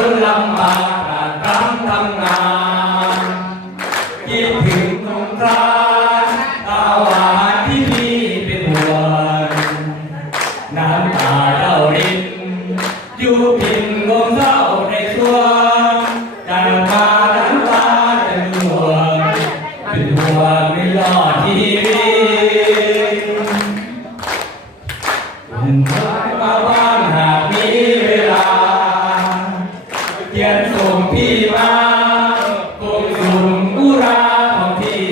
นลำบากตราตรำทำงานคิดถึงสงครามตาหวานที่พี่เป็นห่วงน้ำตาเล่ารินอยู่พินงมเศร้าในสว คุณคยมาบ้านหากมีเวลาเขียนส่งพี่มาคงสุ่มอุราของพี่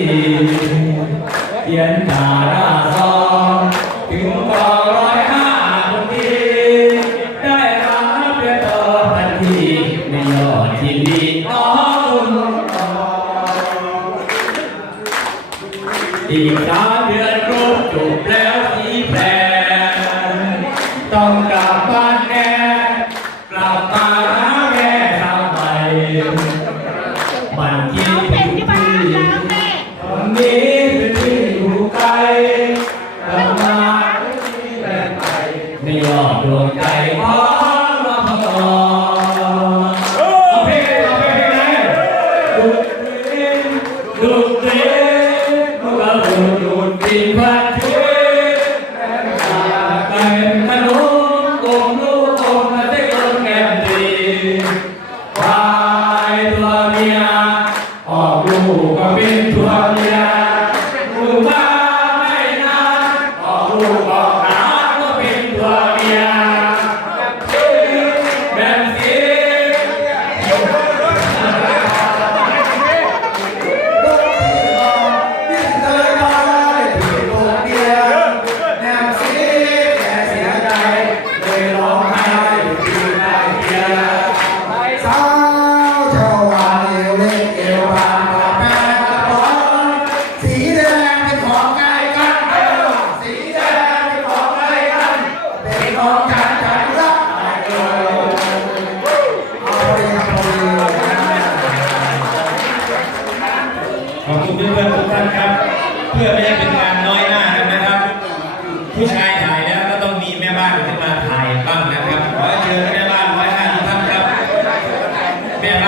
เขียนหน้าหน้าซองถึงกองร้อยห้าคนทีได้รับเพื่อตอบทันทีไม่ยอดทีวีน้องอีกสามเดือนครบจบแล้ว กลับมาแม่ทำไมมันคิดถึงพี่ตอนนี้เป็นที่อยู่ไกลกลับมาที่แฟนไปไม่ยอมดวงใจขอมาพอเอาเพลงเอาเพลงไหนดุดดินดุดดินนก็ดุดดุดดินพัด อกลูก ขอบคุณเพื่อนๆทุกท่านครับ เพื่อไม่ให้เป็นการ